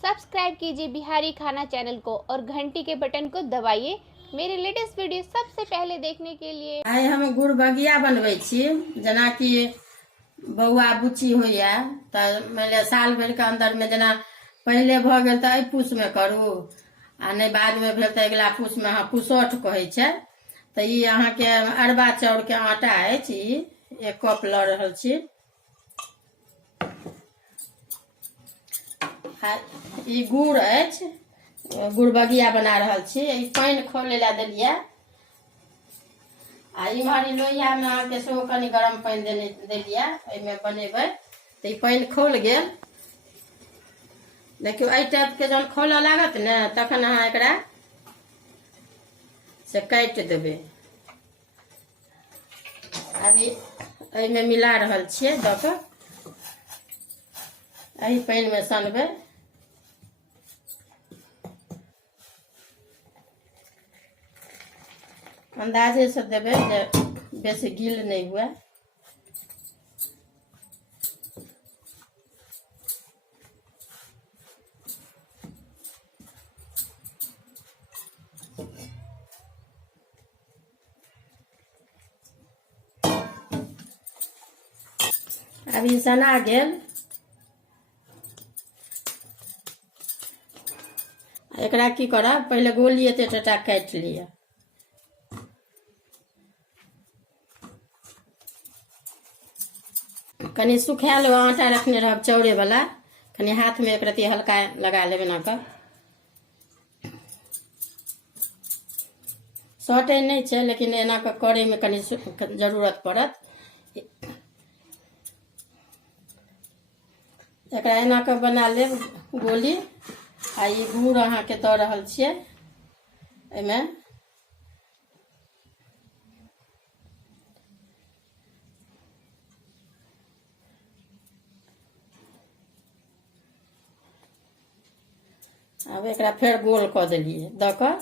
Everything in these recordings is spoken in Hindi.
सब्सक्राइब कीजिए बिहारी खाना चैनल को और घंटी के बटन को दबाइए मेरे लेटेस्ट वीडियो सबसे पहले देखने के लिए। आइ हम गुड़ बगिया बनबै छी, जना कि बौआ बुच्ची होइया तऽ मानि साल भर के अंदर में जना पहले भ गेल तऽ एहि पूस में करू आ नहीं बाद में भेल तऽ अगिला पूस में अहाँ पुसौठ कहै छै। तऽ ई अहाँ के अरबा चाउर के आटा अछि, ई 1 कप ल रहल छी। आ ई गुड़ अछि, गुड़ बगिया बना रहल छी। ई पानि खौले ला देलिए आ इम्हर लोहिया में अहाँ के सेहो कनि गरम पानि देलिए, एहिमे बनेबै तऽ ई पानि खौल गेल। देखियो एहि टाइप के जहन खौलऽ लागत ने तखन अहाँ एकरा से काटि देबै। अभी एहिमे मिला रहल छियै दऽ कऽ, एहि पानि में सनबै। अंदाजे से देबै जे बेसी गील नहीं हुए। अभी सना गेल, एकरा की करब पहले गोली एते टटा काटि लिअ। कनी सुखायल आटा रखने रहब चाउरे वाला, कनी हाथ में एक रत्ती हल्का लगा लेबै ना कऽ। सटै नहीं छै लेकिन एना कऽ करे में कनी जरूरत पड़त। एकरा एना कऽ बना लेब गोली। आ ई गुड़ अहाँ के दऽ रहल छियै एहिमे। अब एकरा फेर गोल कऽ देलिए दऽ कऽ।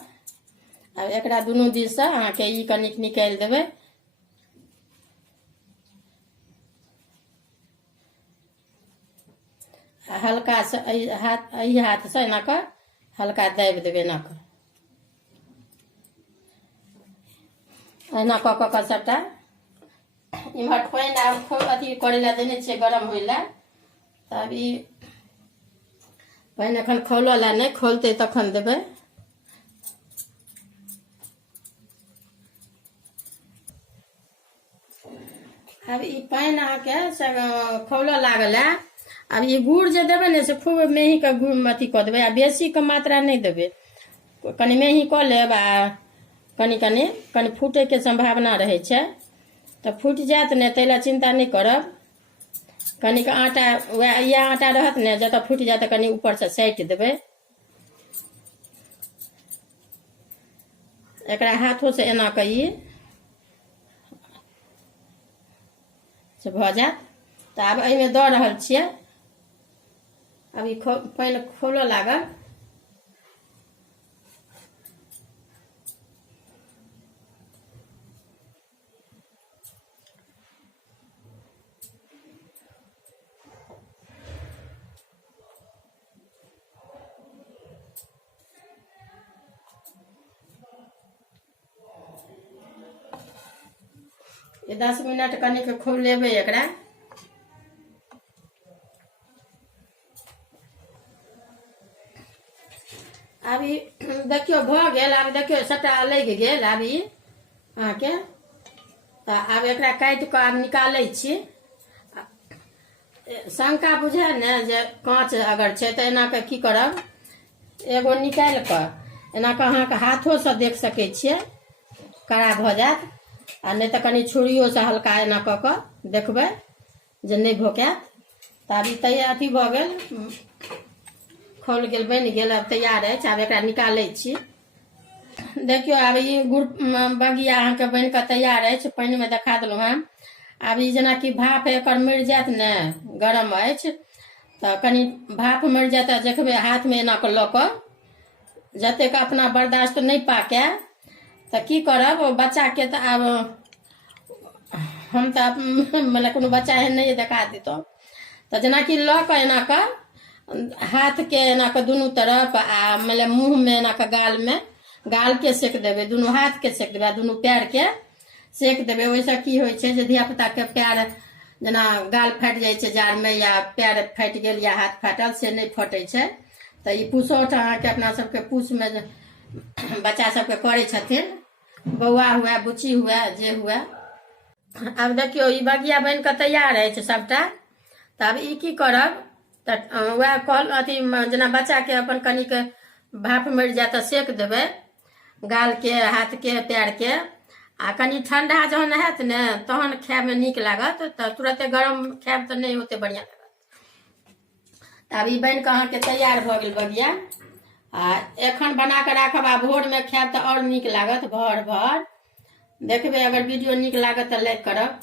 अब एकरा दुनू दिस से अहाँ के ई कनिक निकालि देबै। हल्का से एहि हाथ से एना कऽ हल्का दाबि देबै एना कऽ। एना कऽ कऽ सबटा इम्हर पानि आब अथी करे ला देने छियै गरम होइ ला। तब ई पानि एखन खौलऽ ला नहीं, खौलतै तखन देबै। अब ई पानि अहाँ के से खौलऽ लागल है। अब ये गुड़ जे देबै ने से खूब मेही के गुड़ अथी कऽ देबै, आ बेसी के मात्रा नहीं देबै। कनी मेही कऽ लेब आ कनी फूटे के संभावना रहे छै तऽ फूट जात ने, तै ला चिंता नहीं करब। कनिक आटा यह आटा रहत ने जतऽ फूट जात कनी ऊपर से साइट देबै। एकरा हाथों से एना कऽ ई से भऽ जात। तऽ आब एहिमे दऽ रहल छियै। अभी पानि खौलऽ लागल। ये 10 मिनट कनिक खौलेबै एकरा। अभी देखियो भऽ गेल। आब देखियो सबटा लग गेल अभी अहाँ के। तऽ आब एकरा काटि कऽ आब निकालै छी। शंका बुझाय ने जे कांच अगर छै तऽ एना के की करब, एगो निकालि कऽ एना कऽ अहाँ के हाथों से देख सकै छियै कड़ा भऽ जात, आ नहीं तऽ कनी छुरियों से हल्का एना कऽ कऽ देखबै जे नहीं भोकात। तऽ अभी तैयार अथी भऽ गेल, खौल गेल, बनि गेल, अब तैयार है। आब एकरा निकालै छी। देखियो आब ई गुड़ बगिया अहाँ के बन कऽ तैयार है। पानि में देखा देलहुँ हम। आब ई जेना कि भाप एकर मरि जात ने, गरम अछि तऽ कनी भाप मरि जात, देखबै हाथ में एना कऽ लऽ कऽ जतेक अपना बर्दाश्त नहीं पाके तऽ की करब। बच्चा के तऽ आब हम तऽ मतलब कोनो बच्चा एहन नहीं देखा देतौ तऽ जेनाकि लऽ कऽ एना कऽ हाथ के एना के दुनू तरफ आ मतलब मुंह में एना के गाल के सेक देबै, दुनू हाथ के सेक देबै, दुनू पैर के सेक देबै। ओहिसँ की होइ छै जे धियापुता के पैर जेना गाल फाटि जाइ छै जाड़ में, या पैर फाटि गेल या हाथ फाटल, से नहि फटै छै। तऽ ई पुसौठ अहाँके अपना सबके पूस में बच्चा सबके करै छथिन, बौआ हुए बुच्ची हुए जे हुए। आब देखियौ ई बगिया बनि कऽ तैयार अछि सबटा। तब ई की करब तऽ वएह कल अथी जेना बच्चा के अपन कनिक भाप मरि जाए तऽ सेक देबै गाल के, हाथ के, पैर के। आ कनी ठंडा जहन हैत ने तहन खाय में नीक लागत, तऽ तुरंते गरम खायब तऽ नहीं ओते बढ़िया लागत। तब ई बनि कऽ अहाँके तैयार भऽ गेल बगिया। आ एखन बना कऽ राखब, आ भोर में खायब तऽ और नीक लागत, भर भर। देखबै अगर वीडियो नीक लागत तऽ लाइक करब।